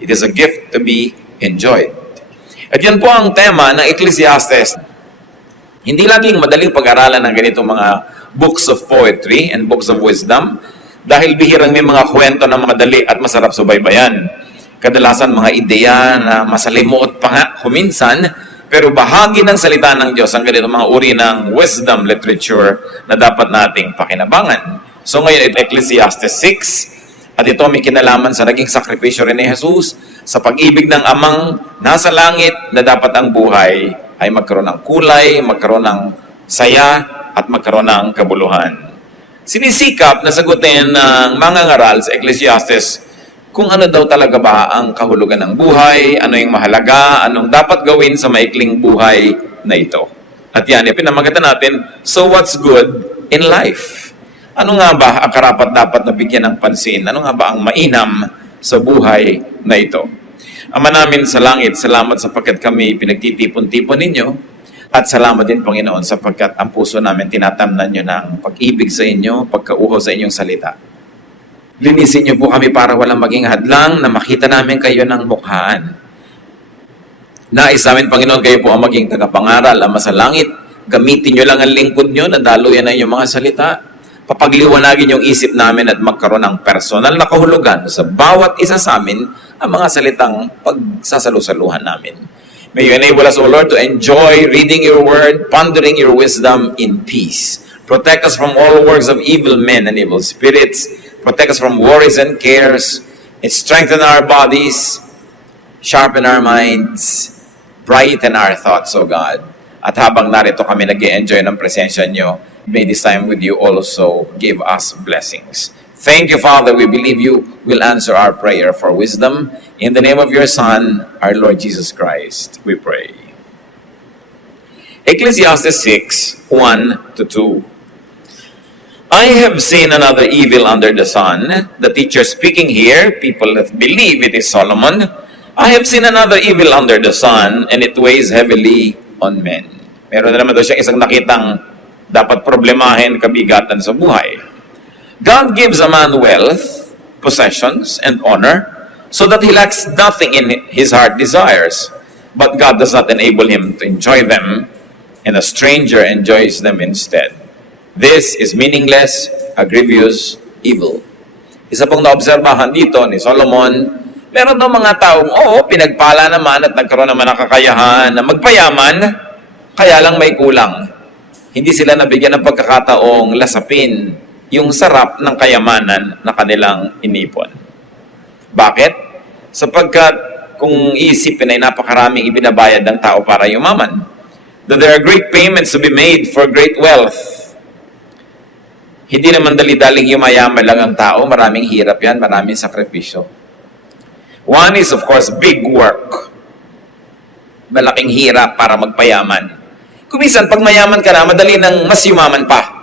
It is a gift to be enjoyed. At yan po ang tema ng Ecclesiastes. Hindi laging madaling pag-aralan ng ganitong mga books of poetry and books of wisdom dahil bihirang may mga kwento na madali at masarap subaybayan. Kadalasan mga ideya na masalimuot pa nga kuminsan, pero bahagi ng salita ng Diyos ang ganitong mga uri ng wisdom literature na dapat nating pakinabangan. So ngayon, ito Ecclesiastes 6, at ito may kinalaman sa naging sakripisyo rin ni Jesus sa pag-ibig ng amang nasa langit na dapat ang buhay ay magkaroon ng kulay, magkaroon ng saya, at magkaroon ng kabuluhan. Sinisikap na sagutin ng mga ngaral sa Ecclesiastes kung ano daw talaga ba ang kahulugan ng buhay, ano yung mahalaga, anong dapat gawin sa maikling buhay na ito. At yan, pinamagatan natin, so what's good in life? Ano nga ba ang karapat-dapat na bigyan ng pansin? Ano nga ba ang mainam sa buhay na ito? Ama namin sa langit, salamat sapagkat kami pinagtitipon-tipon ninyo. At salamat din, Panginoon, sapagkat ang puso namin tinatamnan nyo ng pag-ibig sa inyo, pagkauho sa inyong salita. Linisin niyo po kami para walang maging hadlang na makita namin kayo ng mukhaan. Nais namin, Panginoon, kayo po ang maging tagapangaral, Ama sa langit. Gamitin niyo lang ang lingkod niyo na daluyan na inyong mga salita. Papagliwanagin yung isip namin at magkaroon ng personal na kahulugan sa bawat isa sa amin ang mga salitang pagsasalusaluhan namin. May you enable us, O Lord, to enjoy reading your word, pondering your wisdom in peace. Protect us from all works of evil men and evil spirits. Protect us from worries and cares. And strengthen our bodies. Sharpen our minds. Brighten our thoughts, O God. At habang narito kami nag-i-enjoy ng presensya nyo, may this time with you also give us blessings. Thank you, Father. We believe you will answer our prayer for wisdom. In the name of your Son, our Lord Jesus Christ, we pray. Ecclesiastes 6, 1-2. I have seen another evil under the sun. The teacher speaking here, people that believe it is Solomon. I have seen another evil under the sun, and it weighs heavily on men. Meron na naman daw siyang isang nakitang dapat problemahin, kabigatan sa buhay. God gives a man wealth, possessions, and honor, so that he lacks nothing in his heart desires. But God does not enable him to enjoy them, and a stranger enjoys them instead. This is meaningless, a grievous evil. Isa pong naobserbahan dito ni Solomon, meron daw mga taong, pinagpala naman at nagkaroon naman ng kakayahan na magpayaman, kaya lang may kulang. Hindi sila nabigyan ng pagkakataong lasapin yung sarap ng kayamanan na kanilang inipon. Bakit? Sapagkat kung iisipin ay napakaraming ibinabayad ng tao para yumaman. That there are great payments to be made for great wealth. Hindi naman dali-daling yumayaman lang ang tao. Maraming hirap yan, maraming sakripisyo. One is, of course, big work. Malaking hirap para magpayaman. Kumisan, pag mayaman ka na, madali nang mas yumaman pa.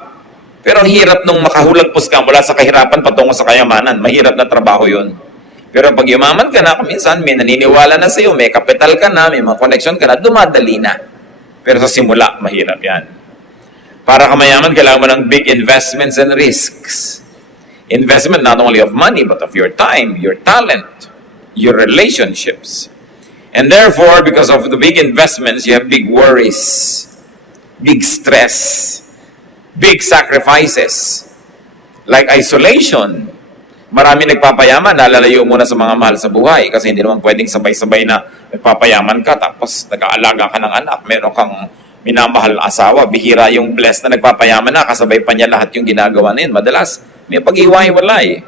Pero ang hirap nung makahulagpos ka mula sa kahirapan patungo sa kayamanan. Mahirap na trabaho yun. Pero pag yumaman ka na, kuminsan, may naniniwala na sa'yo, may kapital ka na, may mga connection ka na, dumadali na. Pero sa simula, mahirap yan. Para ka mayaman, kailangan mo ng big investments and risks. Investment not only of money, but of your time, your talent, your relationships. And therefore, because of the big investments, you have big worries, big stress, big sacrifices, like isolation. Marami nagpapayaman, nalalayo muna sa mga mahal sa buhay kasi hindi naman pwedeng sabay-sabay na nagpapayaman ka tapos nag-aalaga ka ng anak, meron kang minamahal na asawa, bihira yung blessed na nagpapayaman na, kasabay pa niya lahat yung ginagawa na yun. Madalas, may pag-iwalay.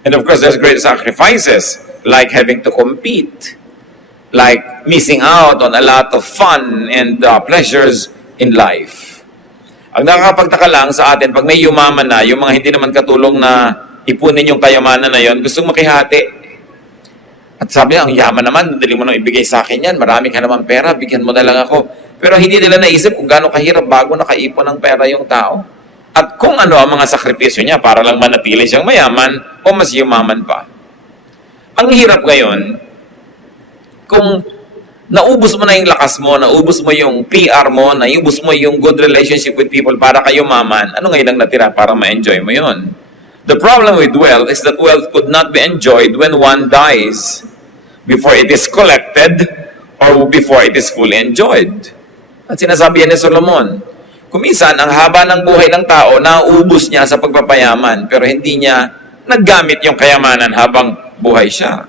And of course, there's great sacrifices like having to compete, like missing out on a lot of fun and pleasures in life. Ang nakakapagtaka lang sa atin, pag may yumaman na, yung mga hindi naman katulong na ipunin yung kayamanan na yon, gustong makihati. At sabi niya, ang yaman naman, dali mo nang ibigay sa akin yan, marami ka naman pera, bigyan mo na lang ako. Pero hindi nila naisip kung gaano kahirap bago nakaipon ng pera yung tao. At kung ano ang mga sakripisyo niya para lang manatili siyang mayaman o mas yumaman pa. Ang hirap ngayon, kung naubos mo na yung lakas mo, naubos mo yung PR mo, naubos mo yung good relationship with people para kayo maman, ano ngayon ang natira para ma-enjoy mo yun? The problem with wealth is that wealth could not be enjoyed when one dies. before it is collected or before it is fully enjoyed. At sinasabi yan ni Solomon, kuminsan, ang haba ng buhay ng tao, nauubos niya sa pagpapayaman, pero hindi niya naggamit yung kayamanan habang buhay siya.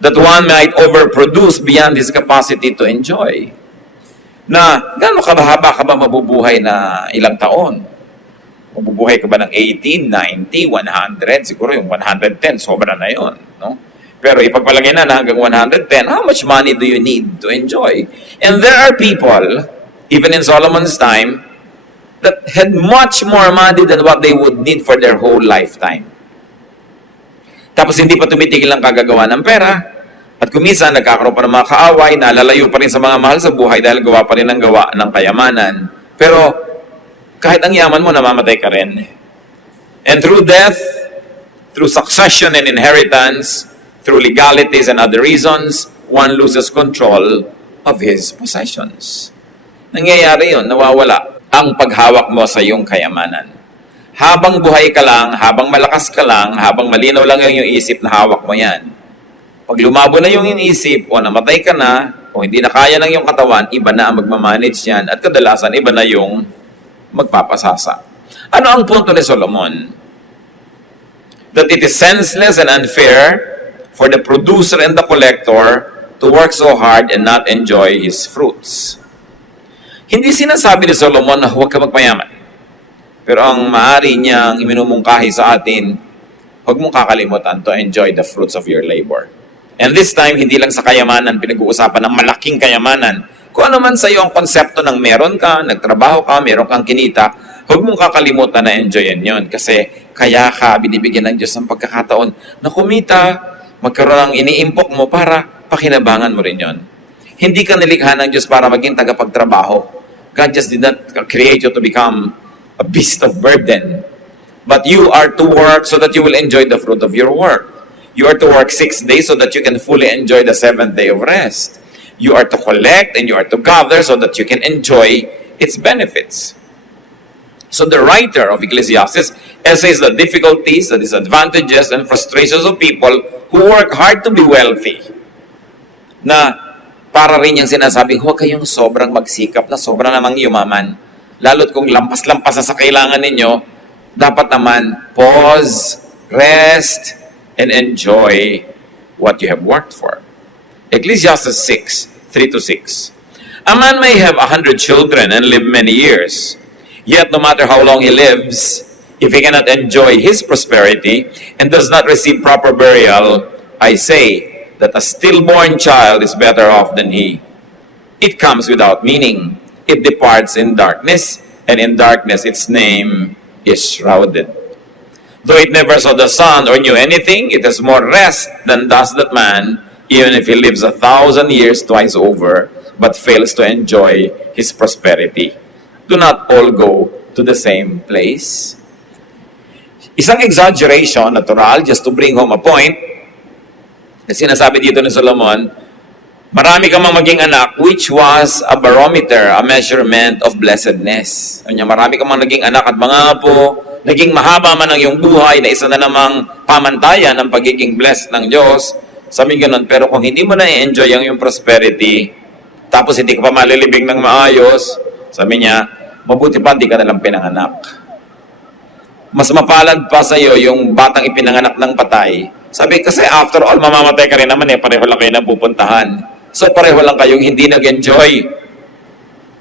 That one might overproduce beyond his capacity to enjoy. Na, gano'ng kahaba ka ba mabubuhay na ilang taon? Mabubuhay ka ba ng 80, 90, 100? Siguro yung 110, sobra na yun. No? Pero ipagpalagay na hanggang 110, how much money do you need to enjoy? And there are people, even in Solomon's time, that had much more money than what they would need for their whole lifetime. Tapos hindi pa tumitigil ang kagagawa ng pera, at kuminsan nagkakaroon pa ng mga kaaway, nalalayo pa rin sa mga mahal sa buhay dahil gawa pa rin ang gawa ng kayamanan. Pero kahit ang yaman mo, namamatay ka rin. And through death, through succession and inheritance, through legalities and other reasons, one loses control of his possessions. Nangyayari yun, nawawala ang paghawak mo sa iyong kayamanan. Habang buhay ka lang, habang malakas ka lang, habang malinaw lang yung isip na hawak mo yan. Pag lumabo na yung inisip, o namatay ka na, o hindi na kaya ng iyong katawan, iba na ang magmamanage yan, at kadalasan, iba na yung magpapasasa. Ano ang punto ni Solomon? That it is senseless and unfair for the producer and the collector to work so hard and not enjoy his fruits. Hindi sinasabi ni Solomon na huwag ka magpayaman. Pero ang maaari niyang iminumungkahi sa atin, huwag mong kakalimutan to enjoy the fruits of your labor. And this time, hindi lang sa kayamanan, pinag-uusapan ng malaking kayamanan. Kung ano man sa iyo ang konsepto ng meron ka, nagtrabaho ka, meron kang kinita, huwag mong kakalimutan na enjoyin yon. Kasi kaya ka binibigyan ng Diyos ng pagkakataon na kumita, magkaroon ng iniimpok mo para pakinabangan mo rin yon. Hindi ka nilikha ng Diyos para maging tagapagtrabaho. God just did not create you to become a beast of burden. But you are to work so that you will enjoy the fruit of your work. You are to work 6 days so that you can fully enjoy the 7th day of rest. You are to collect and you are to gather so that you can enjoy its benefits. So the writer of Ecclesiastes essays the difficulties, the disadvantages, and frustrations of people who work hard to be wealthy. Na para rin yung sinasabing, huwag kayong sobrang magsikap na sobrang namang yumaman. Lalo't kung lampas-lampas na sa kailangan ninyo, dapat naman pause, rest, and enjoy what you have worked for. Ecclesiastes 6:3-6. A man may have 100 children and live many years, yet no matter how long he lives, if he cannot enjoy his prosperity and does not receive proper burial, I say that a stillborn child is better off than he. It comes without meaning. It departs in darkness, and in darkness its name is shrouded. Though it never saw the sun or knew anything, it has more rest than does that man, even if he lives 1,000 years twice over, but fails to enjoy his prosperity. Do not all go to the same place? Isang exaggeration, natural, just to bring home a point, na sinasabi dito ni Solomon, marami ka mang maging anak, which was a barometer, a measurement of blessedness. Kanya, marami ka mang naging anak at mga apo, naging mahaba man ang iyong buhay na isa na namang pamantayan ng pagiging blessed ng Diyos. Sabi ganun, pero kung hindi mo na i-enjoy ang iyong prosperity, tapos hindi ka pa malilibing ng maayos, sabi niya, mabuti pa hindi ka nalang pinanganak. Mas mapalad pa sa iyo yung batang ipinanganak ng patay. Sabi, kasi after all, mamamatay ka rin naman pareho lang kayo na pupuntahan. So pareho lang kayong hindi nag-enjoy.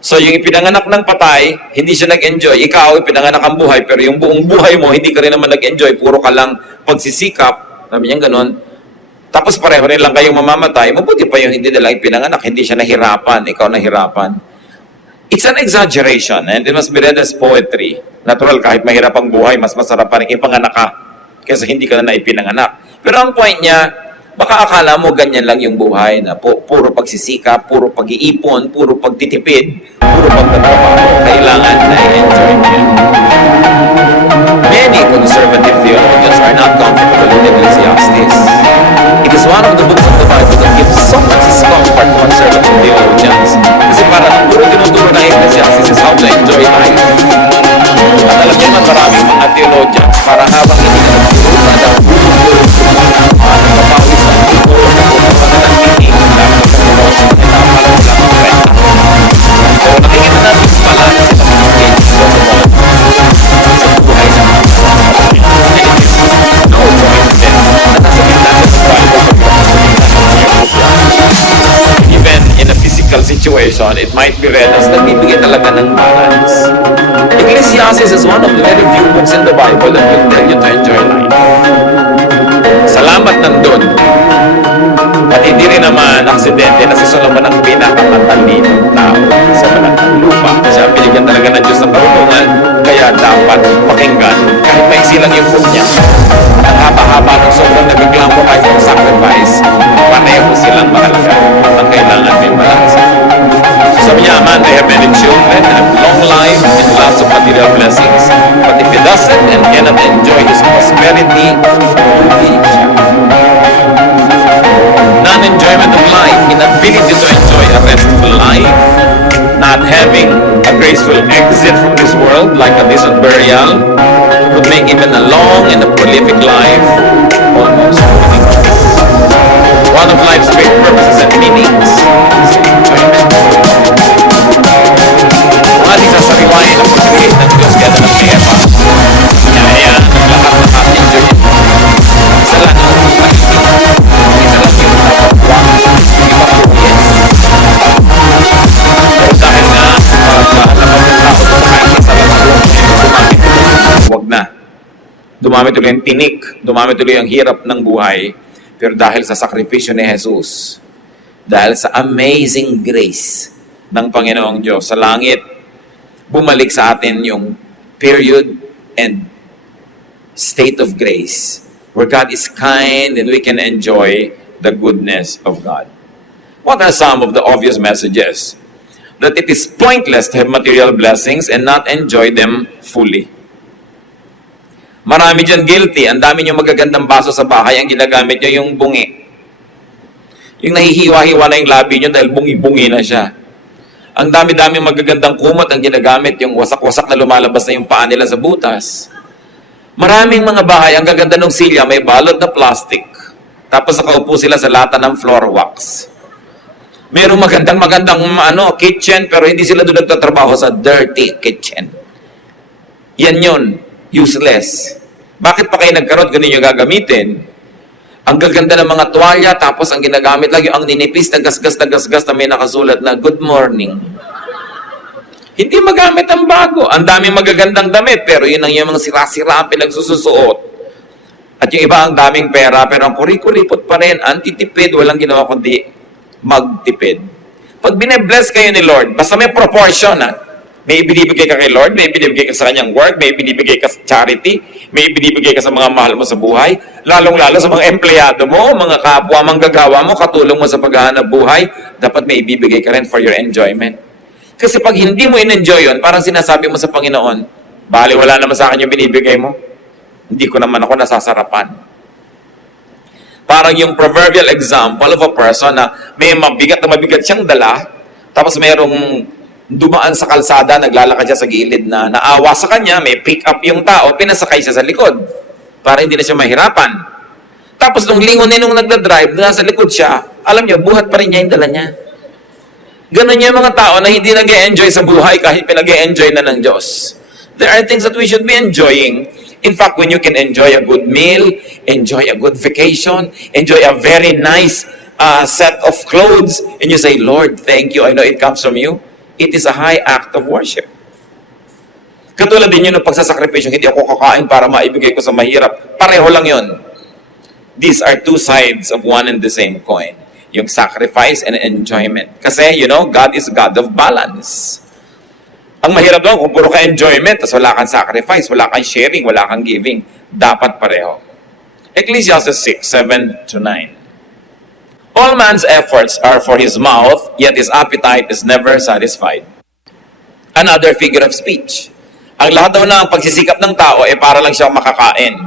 So yung ipinanganak ng patay, hindi siya nag-enjoy. Ikaw, ipinanganak ang buhay, pero yung buong buhay mo, hindi ka rin naman nag-enjoy. Puro ka lang pagsisikap. Sabi niya ganun. Tapos pareho rin lang kayong mamamatay. Mabuti pa yung hindi nila ipinanganak. Hindi siya nahirapan. Ikaw nahirapan. It's an exaggeration and it must be read as poetry. Natural, kahit mahirap ang buhay, mas masarap pa rin ipanganak ka kaysa hindi ka na ipinanganak. Pero ang point niya, baka akala mo ganyan lang yung buhay na puro pagsisikap, puro pag-iipon, puro pagtitipid, puro pagtatrabaho. Kailangan na i-enjoy niya. Many conservative theologians are not comfortable in Ecclesiastes. It is one of the books of the Bible that gives so much discomfort to conservative theologians. Kasi parang puro tinuturo ng Ecclesiastes is how to enjoy life. At alam niyo man, maraming mga theologians, para habang hindi na nagturo na daw, mapapawisan, puro na situation, it might be read as nagbibigay talaga ng balance. Ecclesiastes is one of the very few books in the Bible that will tell you to enjoy life. Salamat nandun. At hindi rin naman aksidente na si Solomon ang pinakamatalino tao sa balatang lupa. Siya binigyan talaga ng Diyos ng karunungan, kaya dapat pakinggan kahit maiksi lang yung book niya. Ang haba-haba ng sobrang nagreklamo kahit ng sacrifice, pareho silang mahalaga at ang kailangan may balansa. So sabi niya, man, they have many children and have long life and lots of material blessings. But if he doesn't and cannot enjoy his prosperity, hindi siya. Non-enjoyment of life, inability to enjoy a restful life, not having a graceful exit from this world like a decent burial, could make even a long and a prolific life almost meaningless. One of life's great purposes and meanings is enjoyment. Kung ating sasariwain ang pag-create ng Diyos kaya ng Eva, kaya lahat ng ating enjoy. Isa lang ang isa lang yung kapwa, hindi mapugyan. Dahil nga, napapagtao sa kahit isa lang huwag na. Dumami tuloy ang tinik, dumami tuloy ang hirap ng buhay, pero dahil sa sakripisyo ni Jesus, dahil sa amazing grace ng Panginoong Diyos sa langit, bumalik sa atin yung period and state of grace where God is kind and we can enjoy the goodness of God. What are some of the obvious messages? That it is pointless to have material blessings and not enjoy them fully. Marami dyan guilty. Ang dami nyo magagandang baso sa bahay, ang ginagamit nyo yung bungi. Yung nahihiwa-hiwa na yung labi nyo dahil bungi-bungi na siya. Ang dami-dami magagandang kumot ang ginagamit, yung wasak-wasak na lumalabas na yung paa nila sa butas. Maraming mga bahay, ang gaganda ng silya, may balot na plastic. Tapos nakaupo sila sa lata ng floor wax. Merong magandang kitchen, pero hindi sila doon nagtatrabaho sa dirty kitchen. Yan yun, useless. Bakit pa kayo nagkaroon kung hindi nyo gagamitin? Ang gaganda ng mga tuwalya, tapos ang ginagamit lang yung ang ninipis na gasgas na may nakasulat na, "Good morning." Hindi magamit ang bago. Ang daming magagandang damit, pero yun ang yung mga sira-sira ang pinagsususuot. At yung iba ang daming pera, pero ang kuripot pa rin, antitipid, walang ginawa kundi magtipid. Pag bine-bless kayo ni Lord, basta may proportion, may ibinibigay ka kay Lord, may ibinibigay ka sa kanyang work, may ibinibigay ka sa charity, may ibinibigay ka sa mga mahal mo sa buhay, lalong-lalo sa mga empleyado mo, mga kapwa, manggagawa mo, katulong mo sa paghahanap buhay, dapat may ibibigay ka rin for your enjoyment. Kasi pag hindi mo in-enjoy yun, parang sinasabi mo sa Panginoon, bali, wala naman sa akin yung binibigay mo. Hindi ko naman ako nasasarapan. Parang yung proverbial example of a person na may mabigat siyang dala, tapos mayroong dumaan sa kalsada, naglalakad siya sa gilid na naawa sa kanya, may pick up yung tao, pinasakay siya sa likod para hindi na siya mahirapan. Tapos nung lingon nung nagdadrive, nasa likod siya, alam niyo, buhat pa rin niya yung dala niya. Ganun yung mga tao na hindi nag-e-enjoy sa buhay kahit pinag-e-enjoy na ng Diyos. There are things that we should be enjoying. In fact, when you can enjoy a good meal, enjoy a good vacation, enjoy a very nice set of clothes, and you say, "Lord, thank you. I know it comes from you." It is a high act of worship. Katulad din yun ng pagsasakripisyo, hindi ako kakain para maibigay ko sa mahirap. Pareho lang yun. These are two sides of one and the same coin. Yung sacrifice and enjoyment. Kasi, God is God of balance. Ang mahirap doon, kung puro ka enjoyment, tapos wala kang sacrifice, wala kang sharing, wala kang giving, dapat pareho. Ecclesiastes 6:7-9. All man's efforts are for his mouth, yet his appetite is never satisfied. Another figure of speech. Ang lahat daw ng pagsisikap ng tao ay para lang siya makakain.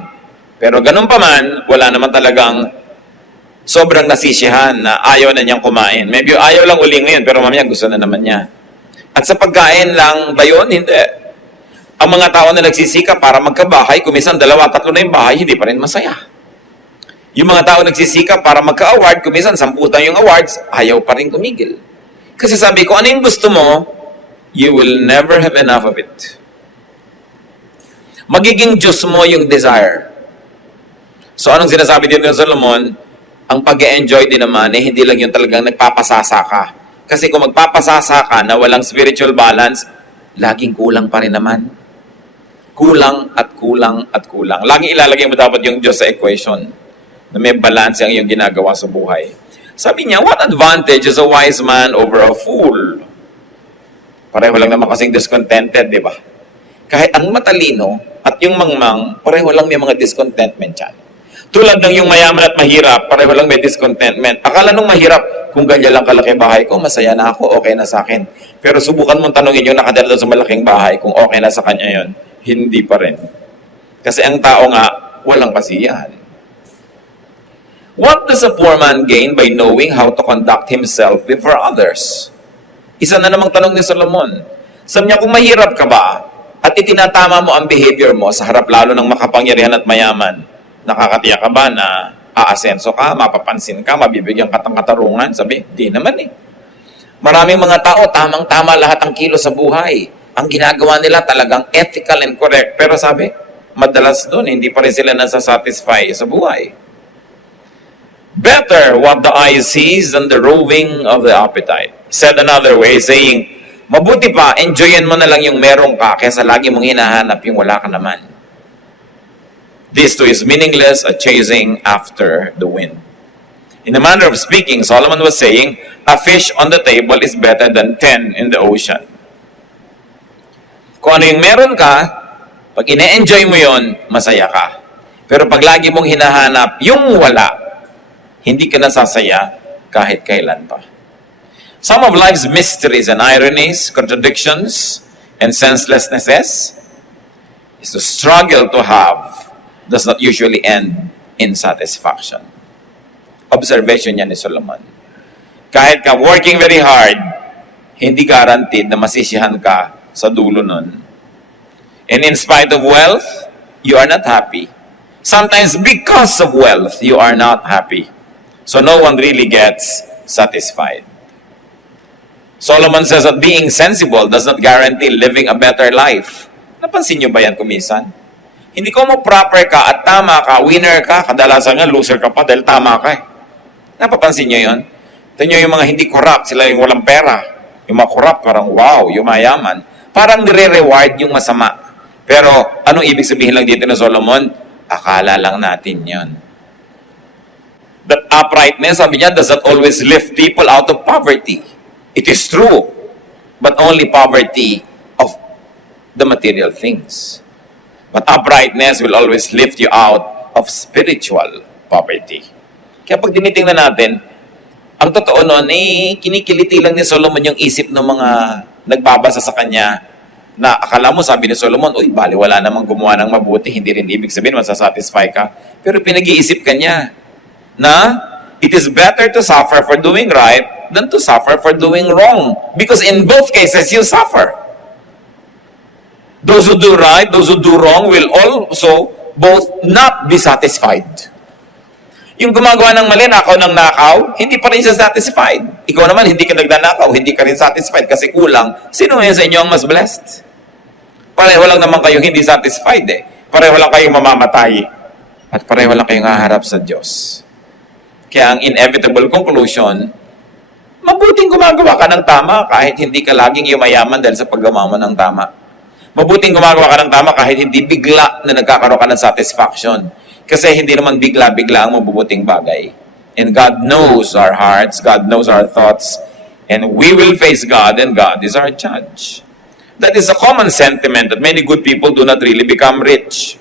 Pero ganun pa man, wala naman talagang sobrang nasisiyahan na ayaw na niyang kumain. Maybe ayaw lang uli ngayon, pero mamaya gusto na naman niya. At sa pagkain lang ba yun? Hindi. Ang mga tao na nagsisikap para magkabahay, kumisan 2-3 na yung bahay, hindi pa rin masaya. Yung mga tao nagsisikap para magka-award, kumisan 10 yung awards, ayaw pa rin tumigil. Kasi sabi ko, ano yung gusto mo, you will never have enough of it. Magiging Diyos mo yung desire. So anong sinasabi dito ng Solomon? Ang pag-e-enjoy din naman, hindi lang yung talagang nagpapasasa ka. Kasi kung magpapasasa ka na walang spiritual balance, laging kulang pa rin naman. Kulang at kulang at kulang. Laging ilalagay mo dapat yung Diyos sa equation na may balance ang iyong ginagawa sa buhay. Sabi niya, what advantage is a wise man over a fool? Pareho lang naman kasing discontented, di ba? Kahit ang matalino at yung mangmang, pareho lang may mga discontentment yan. Tulad ng yung mayaman at mahirap, pareho lang may discontentment. Akala nung mahirap, kung ganyan lang kalaki bahay ko, masaya na ako, okay na sa akin. Pero subukan mong tanongin yung nakatira doon sa malaking bahay, kung okay na sa kanya yon, hindi pa rin. Kasi ang tao nga, walang kasiyahan. What does a poor man gain by knowing how to conduct himself before others? Isa na namang tanong ni Solomon. Sabi niya, kung mahirap ka ba, at itinatama mo ang behavior mo sa harap lalo ng makapangyarihan at mayaman, nakakatiyak ka ba na aasenso ka, mapapansin ka, mabibigyan ka ng katarungan? Sabi, di naman eh. Maraming mga tao, tamang-tama lahat ang kilo sa buhay. Ang ginagawa nila talagang ethical and correct. Pero sabi, madalas doon, hindi pa rin sila nasasatisfy sa buhay. Better what the eye sees than the roving of the appetite. Said another way, saying, mabuti pa, enjoyin mo na lang yung meron ka kaysa lagi mong hinahanap yung wala ka naman. This too is meaningless, a chasing after the wind. In a manner of speaking, Solomon was saying, a fish on the table is better than 10 in the ocean. Kung ano yung meron ka, pag ine-enjoy mo yon, masaya ka. Pero pag lagi mong hinahanap yung wala, hindi ka nasasaya kahit kailan pa. Some of life's mysteries and ironies, contradictions, and senselessnesses is to struggle to have does not usually end in satisfaction. Observation yan ni Solomon. Kahit ka working very hard, hindi guaranteed na masisiyahan ka sa dulo nun. And in spite of wealth, you are not happy. Sometimes because of wealth, you are not happy. So no one really gets satisfied. Solomon says that being sensible does not guarantee living a better life. Napansin niyo ba yan kumisan? Hindi ko mo proper ka at tama ka, winner ka, kadalasan nga loser ka pa dahil tama ka eh. Napapansin niyo yun? Ito nyo yung mga hindi corrupt, sila yung walang pera. Yung mga corrupt, parang wow, yung mayaman. Parang nire-reward yung masama. Pero anong ibig sabihin lang dito na Solomon? Akala lang natin yun. That uprightness, sabi niya, does not always lift people out of poverty. It is true, but only poverty of the material things. But uprightness will always lift you out of spiritual poverty. Kaya pag tinitingnan natin, ang totoo nun, kinikiliti lang ni Solomon yung isip ng mga nagbabasa sa kanya na akala mo, sabi ni Solomon, uy, bali, wala namang gumawa ng mabuti, hindi rin ibig sabihin, masasatisfy ka. Pero pinag-iisip ka niya na it is better to suffer for doing right than to suffer for doing wrong. Because in both cases, you suffer. Those who do right, those who do wrong will also both not be satisfied. Yung gumagawa ng mali, nakaw ng nakaw, hindi pa rin siya satisfied. Ikaw naman, hindi ka nagnanakaw, hindi ka rin satisfied kasi kulang. Sino ngayon sa inyo ang mas blessed? Pareho lang naman kayong hindi satisfied eh. Pareho lang kayong mamamatay. At pareho lang kayong haharap sa Diyos. Kaya ang inevitable conclusion, mabuting gumagawa ka ng tama kahit hindi ka laging yumayaman dahil sa paggawa mo ng tama. Mabuting gumagawa ka ng tama kahit hindi bigla na nagkakaroon ka ng satisfaction. Kasi hindi naman bigla-bigla ang mabubuting bagay. And God knows our hearts, God knows our thoughts, and we will face God and God is our judge. That is a common sentiment that many good people do not really become rich.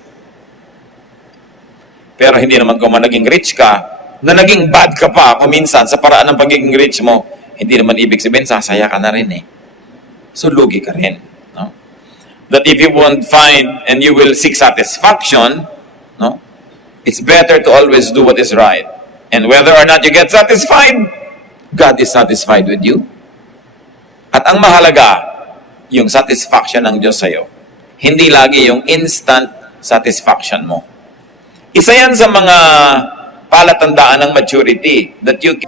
Pero hindi naman kung naging rich ka, na naging bad ka pa kung minsan sa paraan ng pagiging rich mo, hindi naman ibig sabihin, sasaya ka na rin eh. So, lugi ka rin. No? That if you won't find and you will seek satisfaction, no? It's better to always do what is right. And whether or not you get satisfied, God is satisfied with you. At ang mahalaga, yung satisfaction ng Diyos sa'yo. Hindi lagi yung instant satisfaction mo. Isa yan sa mga palatandaan ng maturity that you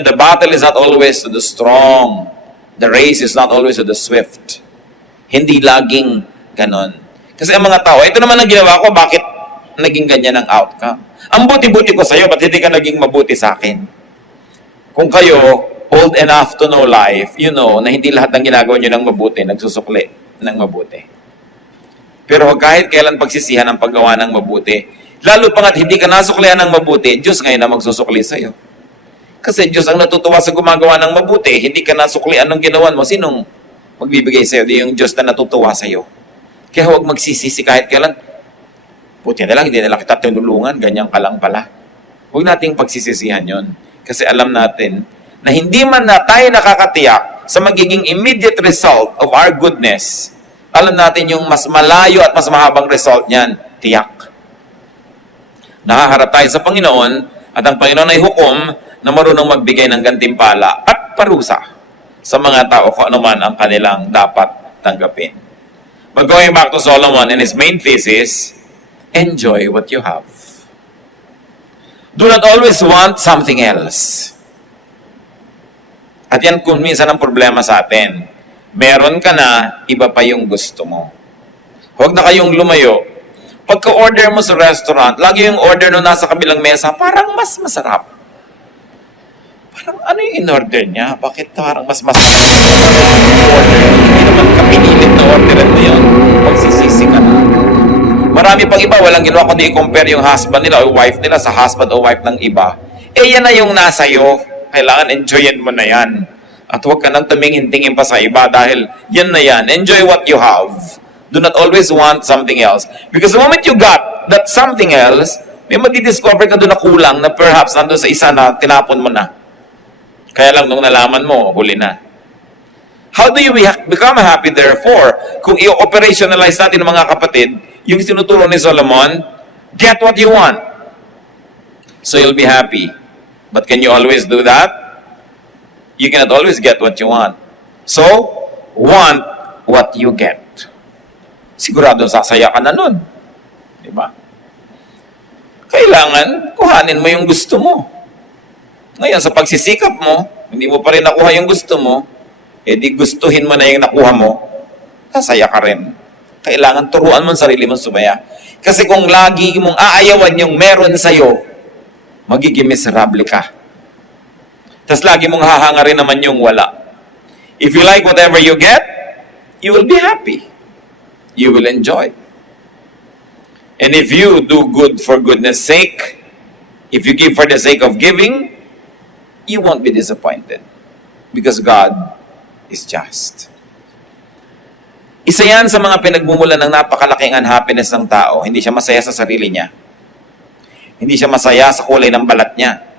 The battle is not always to the strong. The race is not always to the swift. Hindi laging ganon. Kasi ang mga tao, ito naman ang ginawa ko, bakit naging ganyan ang outcome? Ang buti-buti ko sa'yo, ba't hindi ka naging mabuti sa akin? Kung kayo, old enough to know life, you know na hindi lahat ng ginagawa nyo ng mabuti, nagsusukli ng mabuti. Pero kahit kailan pagsisihan ang paggawa ng mabuti, lalo pa nga't hindi ka nasuklihan ng mabuti, Diyos ngayon na magsusukli sa'yo. Kasi Diyos ang natutuwa sa gumagawa ng mabuti, hindi ka nasuklian ng ginawan mo, sinong magbibigay sa'yo? Di yung Diyos na natutuwa sa'yo. Kaya huwag magsisisi kahit kailan. Buti na lang, hindi na lang kita tinulungan, ganyan ka lang pala. Huwag nating pagsisisihan yon. Kasi alam natin na hindi man na tayo nakakatiyak sa magiging immediate result of our goodness, alam natin yung mas malayo at mas mahabang result niyan, tiyak. Nakaharap tayo sa Panginoon at ang Panginoon ay hukom na marunong magbigay ng gantimpala at parusa sa mga tao kung ano man ang kanilang dapat tanggapin. But going back to Solomon and his main thesis, enjoy what you have. Do not always want something else. At yan kung minsan ang problema sa atin. Meron ka na, iba pa yung gusto mo. Huwag na kayong lumayo. Pagka-order mo sa restaurant, lagi yung order no nasa kabilang mesa, parang mas masarap. Parang ano yung in-order niya? Bakit parang mas masarap order? Hindi naman ka pinilit na orderan na yun. Pagsisisi ka na. Marami pang iba, walang ginawa kundi i-compare yung husband nila o wife nila sa husband o wife ng iba. Eh yan na yung nasa iyo. Kailangan enjoyin mo na yan. At huwag ka nang tumingin-tingin pa sa iba dahil yan na yan. Enjoy what you have. Do not always want something else. Because the moment you got that something else, may madidiscover ka doon na kulang na perhaps nandun sa isa na tinapon mo na. Kaya lang nung nalaman mo, huli na. How do you become happy therefore? Kung i-operationalize natin mga kapatid, yung tinuturo ni Solomon, get what you want. So you'll be happy. But can you always do that? You cannot always get what you want. So, want what you get. Sigurado sasaya ka na nun. Diba? Kailangan kuhanin mo yung gusto mo. Ngayon, sa pagsisikap mo, hindi mo pa rin nakuha yung gusto mo, eh di gustuhin mo na yung nakuha mo, sasaya ka rin. Kailangan turuan mo ang sarili mong sumaya. Kasi kung lagi mong aayawan yung meron sa'yo, magiging miserable ka. Tapos lagi mong hahangarin naman yung wala. If you like whatever you get, you will be happy. You will enjoy. And if you do good for goodness sake, if you give for the sake of giving, you won't be disappointed. Because God is just. Isa yan sa mga pinagmumulan ng napakalaking unhappiness ng tao. Hindi siya masaya sa sarili niya. Hindi siya masaya sa kulay ng balat niya.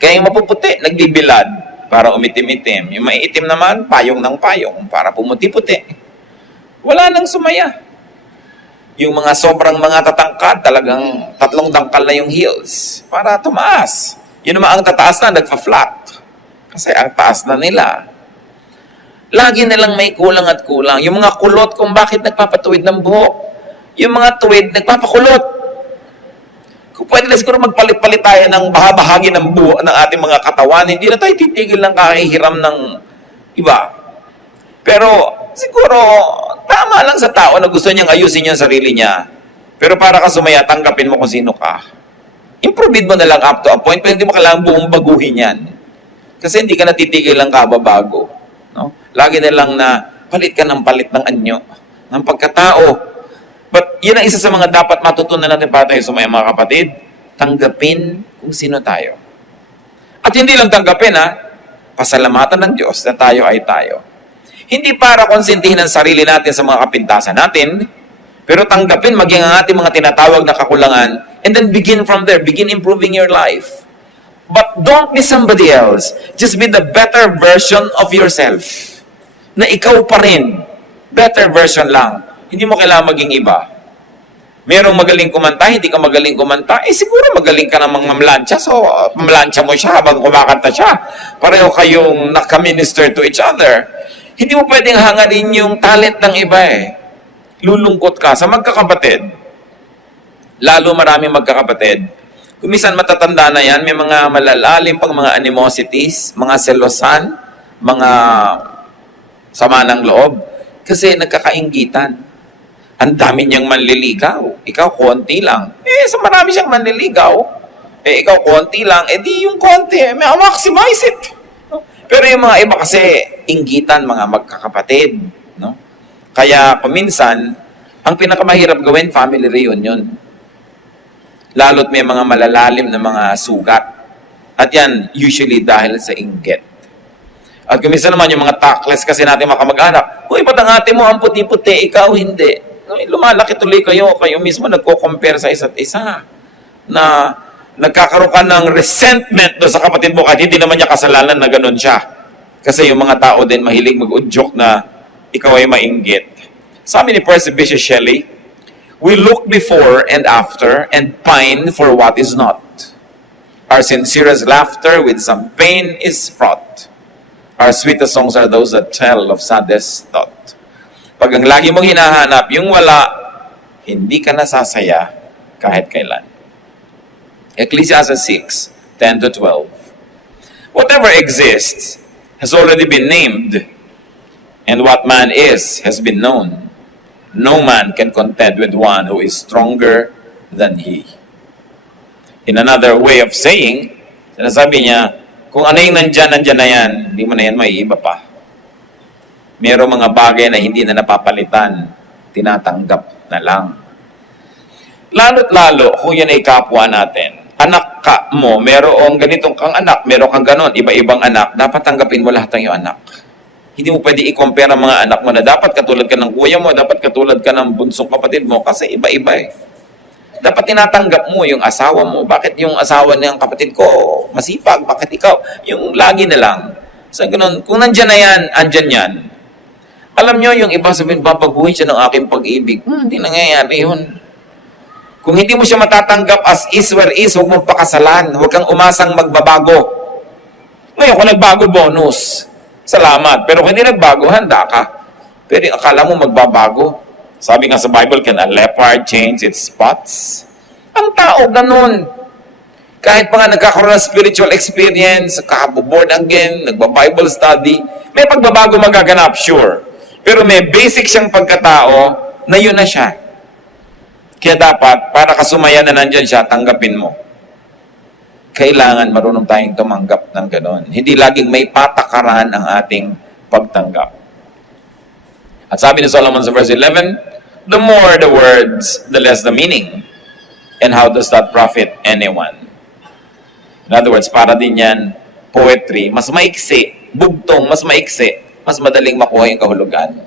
Kaya yung mapuputi, nagbibilad para umitim-itim. Yung maiitim naman, payong ng payong para pumuti-puti. Wala nang sumaya. Yung mga sobrang mga tatangkad, talagang 3 dangkal na yung heels para tumaas. Yun naman ang tataas na, nagpa-flat. Kasi ang taas na nila. Lagi nilang may kulang at kulang. Yung mga kulot kung bakit nagpapatuwid ng buhok. Yung mga tuwid, nagpapakulot. Kung pwede na siguro magpalit-palit tayo ng bahagi ng buhok ng ating mga katawan, hindi na tayo titigil ng kakahiram ng iba. Pero siguro, tama lang sa tao na gusto niyang ayusin yung sarili niya. Pero para ka sumaya, tanggapin mo kung sino ka. Improve mo na lang up to a point, pero hindi mo kailangan buong baguhin yan. Kasi hindi ka natitigil lang kababago. No? Lagi na lang na palit ka ng anyo, ng pagkatao. But yun ang isa sa mga dapat matutunan natin para tayo sumaya mga kapatid. Tanggapin kung sino tayo. At hindi lang tanggapin pasalamatan ng Diyos na tayo ay tayo. Hindi para konsintihin ang sarili natin sa mga kapintasan natin, pero tanggapin maging ang ating mga tinatawag na kakulangan, and then begin from there. Begin improving your life. But don't be somebody else. Just be the better version of yourself. Na ikaw pa rin. Better version lang. Hindi mo kailangan maging iba. Merong magaling kumanta, hindi ka magaling kumanta, siguro magaling ka namang mamlansya. So, mamlansya mo siya habang kumakanta siya. Pareho kayong nakaminister to each other. Hindi mo pwedeng hangarin yung talent ng iba Lulungkot ka sa magkakapatid. Lalo maraming magkakapatid. Kung minsan matatanda na yan, may mga malalalim pang mga animosities, mga selosan, mga sama ng loob. Kasi nagkakainggitan. Ang dami niyang manliligaw. Ikaw, konti lang. Sa marami siyang manliligaw. Ikaw, konti lang. Di yung konti, may maximize it. No? Pero yung mga iba kasi, inggitan, mga magkakapatid. No? Kaya, kuminsan, ang pinakamahirap gawin, family reunion. Lalo't may mga malalalim na mga sugat. At yan, usually dahil sa inggit. At kuminsan naman yung mga takless kasi natin makamag-anak, uy, ba't ang ate mo ang puti-puti, ikaw hindi. Lumalaki tuloy kayo mismo nagko-compare sa isa't isa. Na nagkakaroon ka ng resentment do sa kapatid mo kahit hindi naman niya kasalanan na ganun siya. Kasi yung mga tao din mahilig mag-udyok na ikaw ay mainggit. Sabi ni Percy Bysshe Shelley, we look before and after and pine for what is not. Our sincerest laughter with some pain is fraught. Our sweetest songs are those that tell of saddest thought. Pag ang lagi mong hinahanap, yung wala, hindi ka nasasaya kahit kailan. Ecclesiastes 6:10 to 12. Whatever exists has already been named, and what man is has been known. No man can contend with one who is stronger than he. In another way of saying, sinasabi niya, kung ano yung nandyan na yan, hindi mo na yan maiiba pa. Merong mga bagay na hindi na napapalitan, tinatanggap na lang. Lalo't lalo, kung yan ay kapwa natin, anak ka mo, merong ganitong kang anak, meron kang ganon, iba-ibang anak, dapat tanggapin mo lahat ng iyong anak. Hindi mo pwede i-compare ang mga anak mo na dapat katulad ka ng kuya mo, dapat katulad ka ng bunsong kapatid mo, kasi iba-iba eh. Dapat tinatanggap mo yung asawa mo. Bakit yung asawa ng kapatid ko masipag? Bakit ikaw? Yung lagi na lang. So, ganun, kung nandyan na yan, andyan yan. Alam nyo, yung iba sabihin, babaguhin siya ng aking pag-ibig. Hindi nangyayari yun. Kung hindi mo siya matatanggap as is where is, huwag mong pakasalan. Huwag kang umasang magbabago. Ngayon, kung nagbago, bonus. Salamat. Pero kung hindi nagbago, handa ka. Pero akala mo magbabago. Sabi nga sa Bible, can a leopard change its spots? Ang tao, ganun. Kahit pa nga nagkakaroon ng spiritual experience, born again, nagba-Bible study, may pagbabago magaganap, sure. Pero may basic siyang pagkatao na yun na siya. Kaya dapat, para kasumaya na nandyan siya, tanggapin mo. Kailangan marunong tayong tumanggap ng ganon. Hindi laging may patakaran ang ating pagtanggap. At sabi ni Solomon sa verse 11, the more the words, the less the meaning. And how does that profit anyone? In other words, para din yan, poetry, mas maiksi, bugtong, mas maiksi, mas madaling makuha yung kahulugan.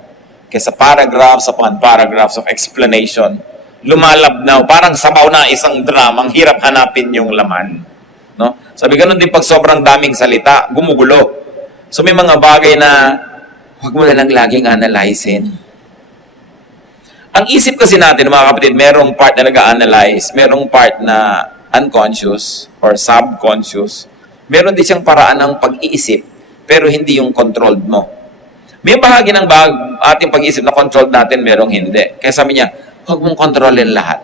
Kaysa paragraphs upon paragraphs of explanation, lumalabnaw, parang sabaw na isang drama, ang hirap hanapin yung laman. No? Sabi ganun din pag sobrang daming salita, gumugulo. So may mga bagay na huwag mo na lang laging analyzein. Ang isip kasi natin, mga kapatid, merong part na nag-analyze, merong part na unconscious or subconscious. Meron din siyang paraan ng pag-iisip, pero hindi yung controlled mo. May bahagi ng ating pag-iisip na controlled natin, merong hindi. Kaya sabi niya, huwag mong kontrolin lahat.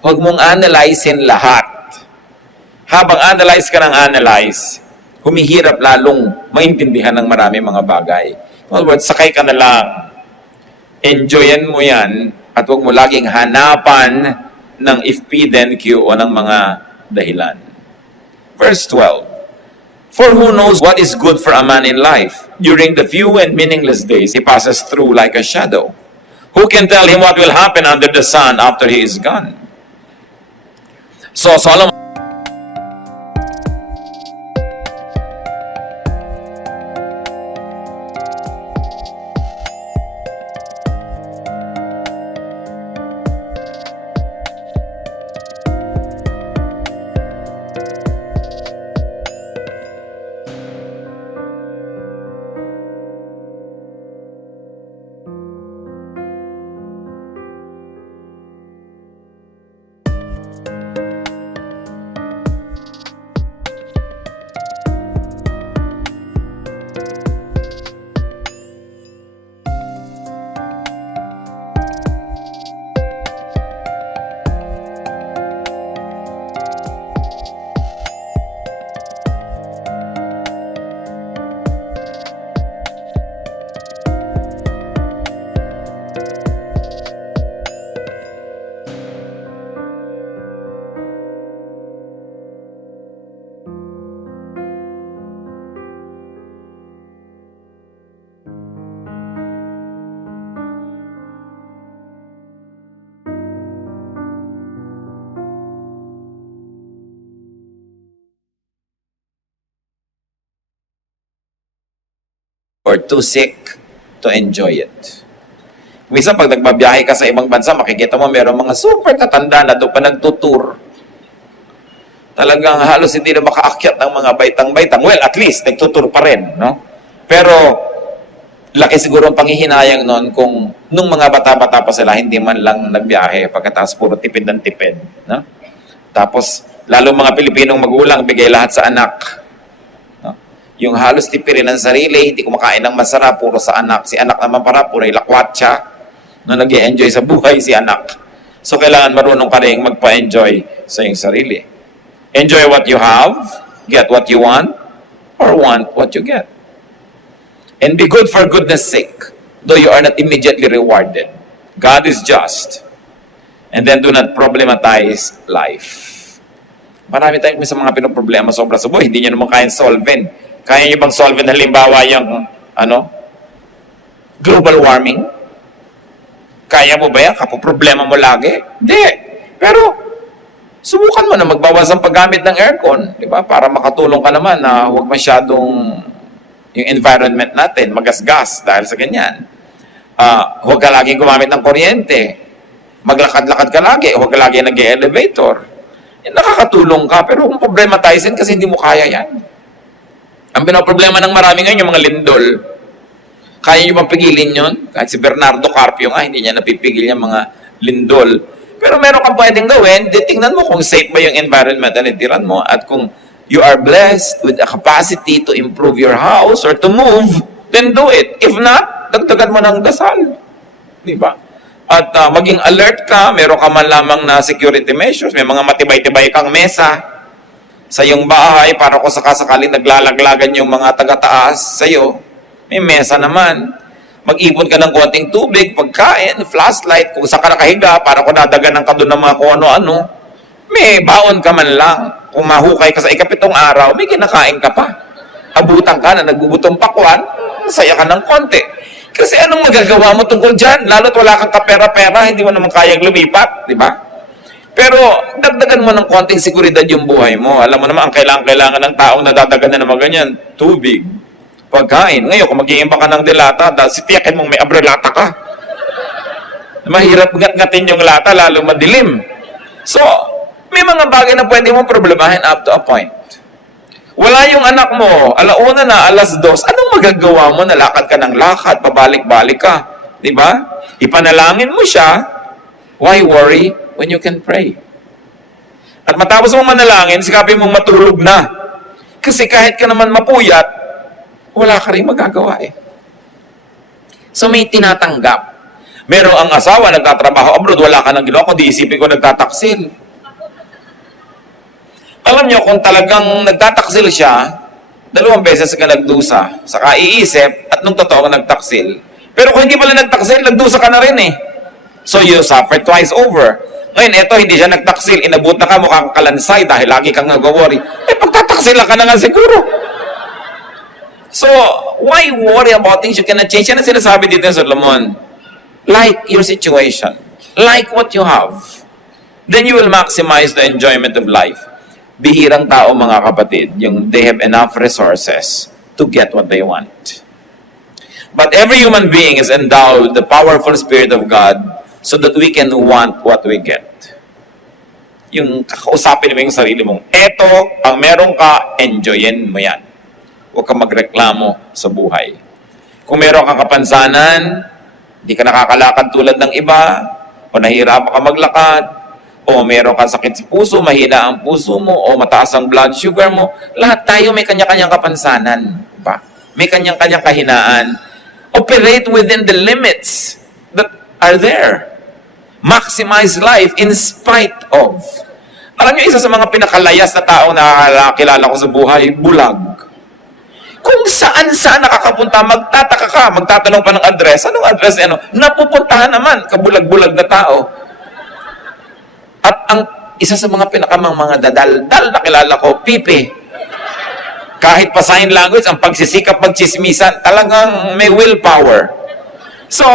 Huwag mong analyzein lahat. Habang analyze ka ng analyze, humihirap lalong maintindihan ng marami mga bagay. In other words, sakay ka na lang. Enjoyin mo yan at huwag mo laging hanapan ng if, P, then, Q o ng mga dahilan. Verse 12. For who knows what is good for a man in life? During the few and meaningless days he passes through like a shadow. Who can tell him what will happen under the sun after he is gone? So Solomon or too sick to enjoy it. Minsan pag nagbabiyahe ka sa ibang bansa, makikita mo mayroong mga super tatanda na doon pa nagtutur. Talagang halos hindi na makaakyat ng mga baitang-baitang. Well, at least, nagtutur pa rin, no? Pero, laki siguro ang panghihinayang noon kung nung mga bata-bata pa sila, hindi man lang nagbiyahe, pagkatapos puro tipid ng tipid, no? Tapos, lalo mga Pilipinong magulang, bigay lahat sa anak. No? Yung halos tipirin ng sarili, hindi kumakain ng masarap, puro sa anak. Si anak naman para, puro ilakwatsa. No, nag-i-enjoy sa buhay si anak. So, kailangan marunong ka rin magpa-enjoy sa iyong sarili. Enjoy what you have, get what you want, or want what you get. And be good for goodness sake, though you are not immediately rewarded. God is just. And then do not problematize life. Marami tayong sa mga pinoproblema sobra sa buhay, hindi nyo naman kayang solvein. Kaya nyo bang solvein halimbawa yung, global warming? Kaya mo ba yan? Kapoproblema mo lagi? Hindi. Pero, subukan mo na magbawas ang paggamit ng aircon, di ba? Para makatulong ka naman na huwag masyadong yung environment natin magasgas dahil sa ganyan. Huwag ka laging gumamit ng kuryente. Maglakad-lakad ka lagi. Huwag ka lagi nag-elevator. Nakakatulong ka, pero kung problematizing kasi hindi mo kaya yan. Ang pinoproblema ng marami ngayon yung mga lindol. Kaya nyo bang pigilin yun? Kahit si Bernardo Carpio nga, hindi niya napipigil yung mga lindol. Pero meron kang pwedeng gawin, tingnan mo kung safe ba yung environment na nitiran mo at kung you are blessed with a capacity to improve your house or to move, then do it. If not, dagdagan mo ng dasal. Di ba? At maging alert ka, meron ka man lamang na security measures, may mga matibay-tibay kang mesa sa iyong bahay para kung sakasakaling naglalaglagan yung mga taga-taas sa iyo, may mesa naman. Mag-ipon ka ng konting tubig, pagkain, flashlight, kung saan ka nakahiga, para kung nadaganan ka doon ng mga kung ano-ano, may baon ka man lang. Kung mahukay ka sa ikapitong araw, may kinakain ka pa. Abutan ka na nagbubutong pakwan, saya ka ng konti. Kasi anong magagawa mo tungkol dyan? Lalo't wala kang kapera-pera, hindi mo naman kayang lumipat, di ba? Pero dagdagan mo ng konting seguridad yung buhay mo. Alam mo naman, ang kailangan ng taong nadadagan na naman ganyan, tubig, pagkain. Ngayon, kung mag-iimba ka ng dilata, dahil sitiyakin mong may abrelata ka. Mahirap ngat-ngatin yung lata, lalo madilim. So, may mga bagay na pwede mong problemahin up to a point. Wala yung anak mo, alauna na, 2:00, anong magagawa mo? Nalakad ka ng lakad, pabalik-balik ka. Diba? Ipanalangin mo siya. Why worry when you can pray? At matapos mong manalangin, sikapin mong matulog na. Kasi kahit ka naman mapuyat, wala ka rin magagawa eh. So may tinatanggap. Meron ang asawa, nagtatrabaho abroad, wala ka nang ginawa, kundi isipin ko nagtataksil. Alam nyo, kung talagang nagtataksil siya, 2 beses ka nagdusa, saka iisip, at nung totoo ka nagtaksil. Pero kung hindi pala nagtaksil, nagdusa ka na rin eh. So you suffer twice over. Ngayon, eto, hindi siya nagtaksil, inabot na ka, mukhang kalansay dahil lagi kang nag-worry. Pagtataksil ka na nga siguro. So, why worry about things you cannot change? Yan ang sinasabi dito ng Solomon. Like your situation. Like what you have. Then you will maximize the enjoyment of life. Bihirang tao, mga kapatid, yung they have enough resources to get what they want. But every human being is endowed with the powerful Spirit of God so that we can want what we get. Yung kakausapin mo yung sarili mong, eto, ang meron ka, enjoyin mo yan. Huwag kang magreklamo sa buhay. Kung meron kang kapansanan, hindi ka nakakalakad tulad ng iba, o nahihirapan ka maglakad, o meron kang sakit sa puso, mahina ang puso mo, o mataas ang blood sugar mo, lahat tayo may kanya-kanyang kapansanan. Diba? May kanya-kanyang kahinaan. Operate within the limits that are there. Maximize life in spite of. Alam niyo, isa sa mga pinakalayas na tao na kilala ko sa buhay, bulag. Kung saan-saan nakakapunta, magtataka ka, magtatanong pa ng address. Anong address? Napupuntahan naman, kabulag-bulag na tao. At ang isa sa mga pinakamang mga dadal-dal na kilala ko, pipi. Kahit pa sign language, ang pagsisikap, pagchismisan, talagang may willpower. So,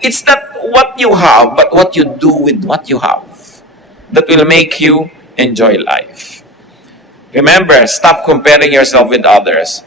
it's not what you have, but what you do with what you have that will make you enjoy life. Remember, stop comparing yourself with others.